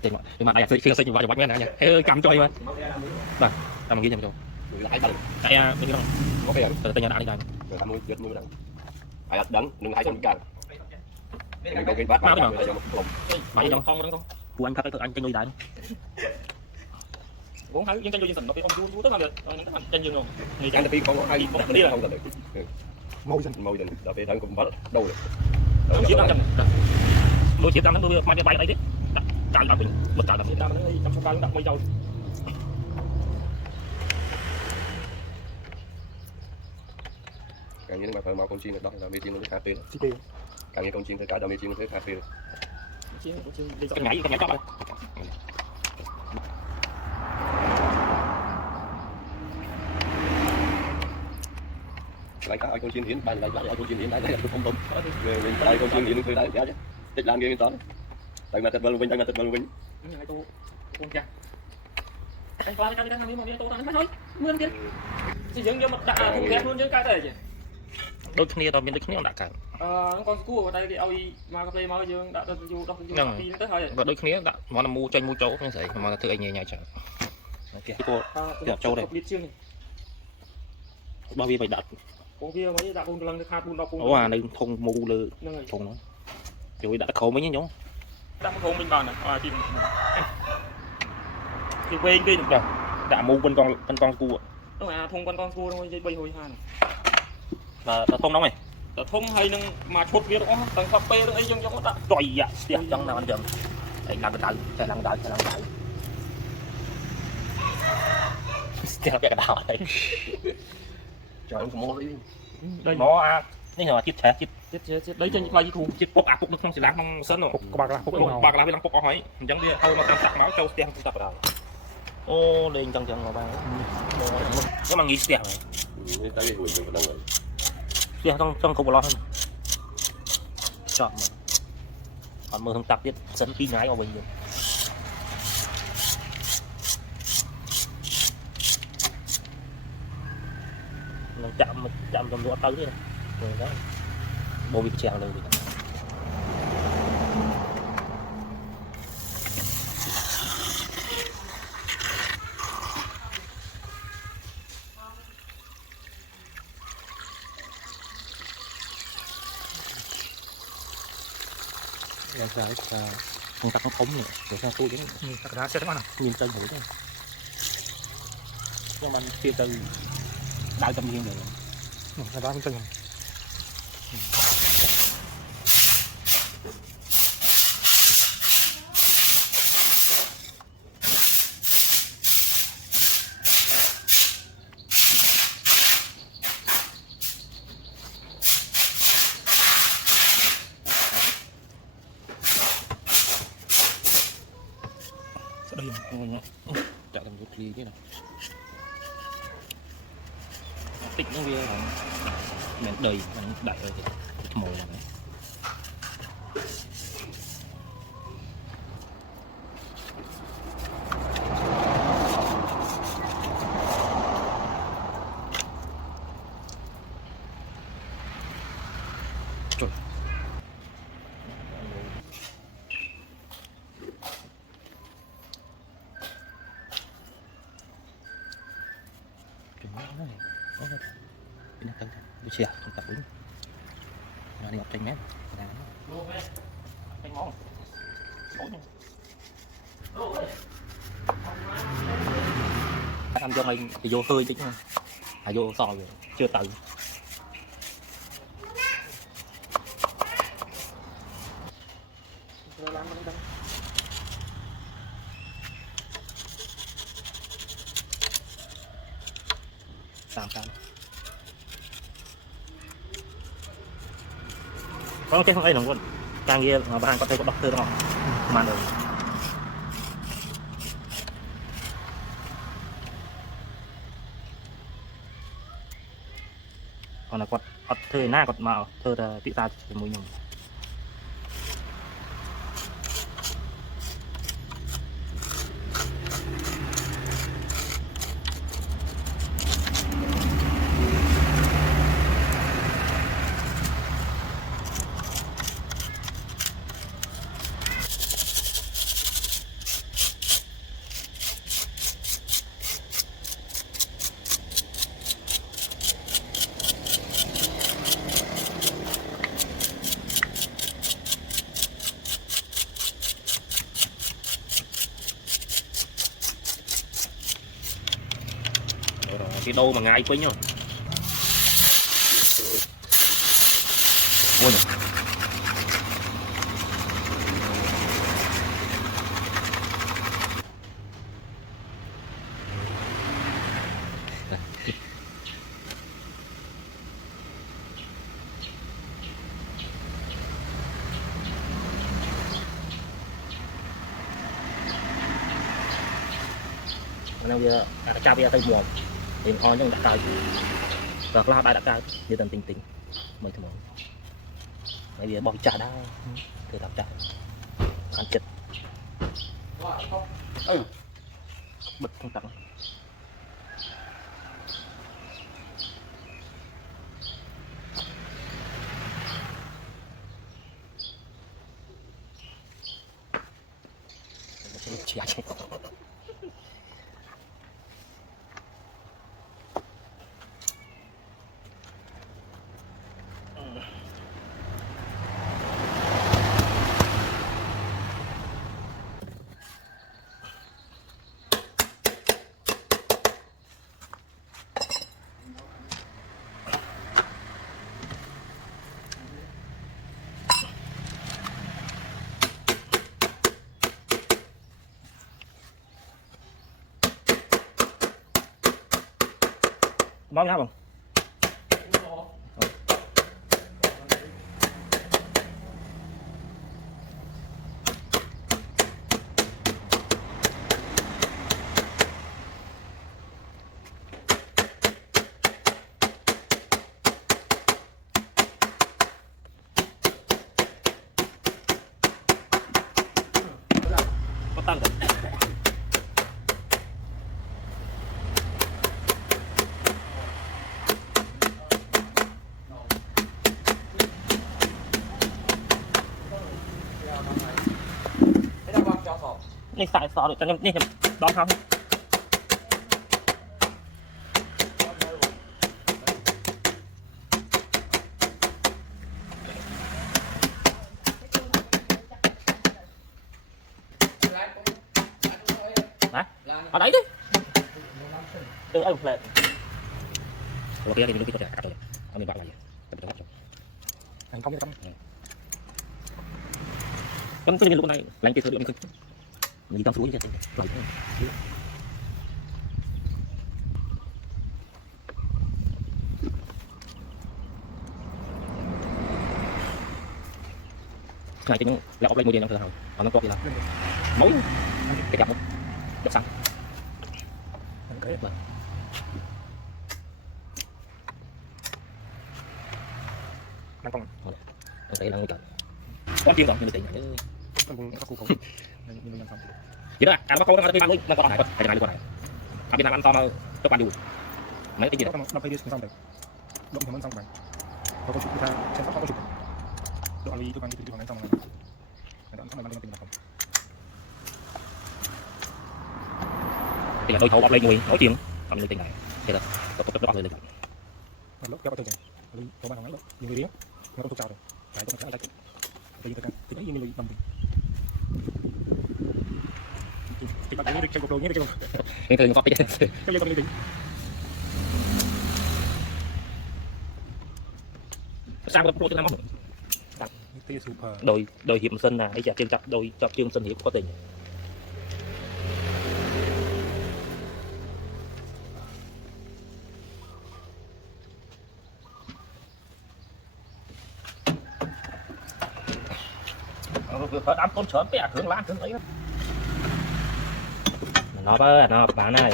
tiền mà đây là xây như vậy quanh nha cầm cho mà đây cầm ghi cho đây bên kia đâu tay nhà đã đi đây ai đắng đừng hại xong cả đừng có cái bát mà mà trong con không của anh khác anh tranh đôi đại uống thấy những tranh đôi sình nó bị ông vú tức là những cái tranh dương rồi người tranh thì không có ai không đi là không được môi dần đặc biệt cũng bắt đâu được chiếc 500 đôi chiếc 500 đôi mai bay đây đấy chạy đặt bật chạy đặt Việt Nam nó trong sông cao đặt mây dầu càng như mà phải con chim đó là mê chim nó cà phê càng như con chim cả đào mê chim nó cà phê cái nhảy chót rồi lại cả con chim hiến bàn lại con chim hiến đây là không đúng mình đây con chim hiếnคือได้chứติด làm gì tao tại mà tật vào vinh tại mà tật vào vinh hai tu con cha anh qua cái thằng đi mà đi tu thằng thôi mưa kia chỉ dựng cho một đạ thùng ghép luôn chứ cái này chứ đôi khi tao bên đôi khi nó đã cả con cua ở đây thì oi mà cà phê mới dương đã du đọc du đi tới thôi và đôi khi đã món mua tranh mua chỗ như vậy mà thử anh nhảy nhảy chở kia cô đẹp châu đây bao nhiêu vậy đặt con kia mấy đã con lần khai buôn đọc con à đây thùng mù lư thùng nó rồi đã khổ mấy nhá nhúng đang thùng bên bàn này thì quê kia được rồi đã mua con cua đúng à thùng con cua thôi bay hồi hai này và thùng nóng này thùng hay nâng mà chốt kia đó tầng cà phê đó ấy trong nó đã tròi dạ tiệt trong nào ăn chậm để làm cái đợi làm đợi theo cái đào này trời ơi mua đi đây nó àนี่เหรอจิตแฉจิตđấy trên những bài thuจิตปกอ่ะปกนึกต้องสิล้างต้องเส้นหรอปกบากละไปล้างปกเอาหอยยังเดียวเอามาตามสักmáu châu tiền tập vào ô lên chân chân mà ba nó mang gì tiền này tiền trong không có lo hơn chọn mà còn mưa không tập biết dẫn pin nhái vào bình rồi chạm trong lúa tới này rồi đó bộ việc trèo lên làm sao không tắt nó phóng nữa để sao tôi đến tắt ra sẽ thế nào nhìn chân mũi đấy nhưng mà kia từ đại tâm viên này là đó chân đây chọn làm rút ly thế nào tích nó về mình đầy mình đẩy rồi thì mồi là đấy chia không tập đúng mà đi học tranh mét tranh ngon ăn cho mình thì vô hơi chứ vô sò rồi chưa tự làm có cái không ấy luôn càng kia mà bạn có thể có đọc thư không mà được còn là quạt thư na quạt mạo thư là bị ta chỉ mùi nhung cái đâu mà ngay quên nhá ôi nó giờ cha bây giờ tay mồm thì ho nhưng đã cao và la bài đã cao như tầm tính mấy thứ mồm bây giờ bom trả đau từ tập trả ăn chật bật không tặng chỉ ăn bao nhiêu không? Có tăng rồi.นี่สายซอสแต่นี่ดองเขาhả? Ở đấy đi. Ông lại. Rồi kia thì mình cứ cho cả rồi. Ông mình bắt lại. Anh không biết không? Con cứ như lúc này lạnh cái thứ mình cứ mình đang suối chứ lạnh. Này thì là ốc lên môi điên trong thời hậu, nó có gì là mối cái cặp đập xăng. Đang còn. Đây là ngôi trời. Con chim còn nhưng được tiền này. Con cũng có khu khủng. Nhưng làm xong. Vậy đó, nó có cái luôn, nó có này, cái này luôn này. À Việt Nam ăn to mà các bạn đủ. Mấy cái gì đó nó phải đi xong rồi. Động thì nó xong rồi. Có chụp ra, xem sóc có chụp. Độ lý tôi còn đi từ này xong rồi. Đoạn xong rồi mang lên làm không. Thì là đôi thấu lên ngồi nói chuyện, làm lên tiền này. Thế là có đó lên. Lúc kéo vào này. Tôi mang thằng ấy, nhiều người đi. Nó có chụp chào rồi. Cái tôi sẽ lại. Thì đấy như người đâm mình. Thì bạn ấy trên cục đồ nhé chứ. Cái thường có cái gì không đi tính. Sao có pro làm không? Đôi hiệp sinh là ấy trên chặt đôi cho chương sinh hiệp có tình. Phải đám con sớm cái hướng lá hướng ấy nó bán này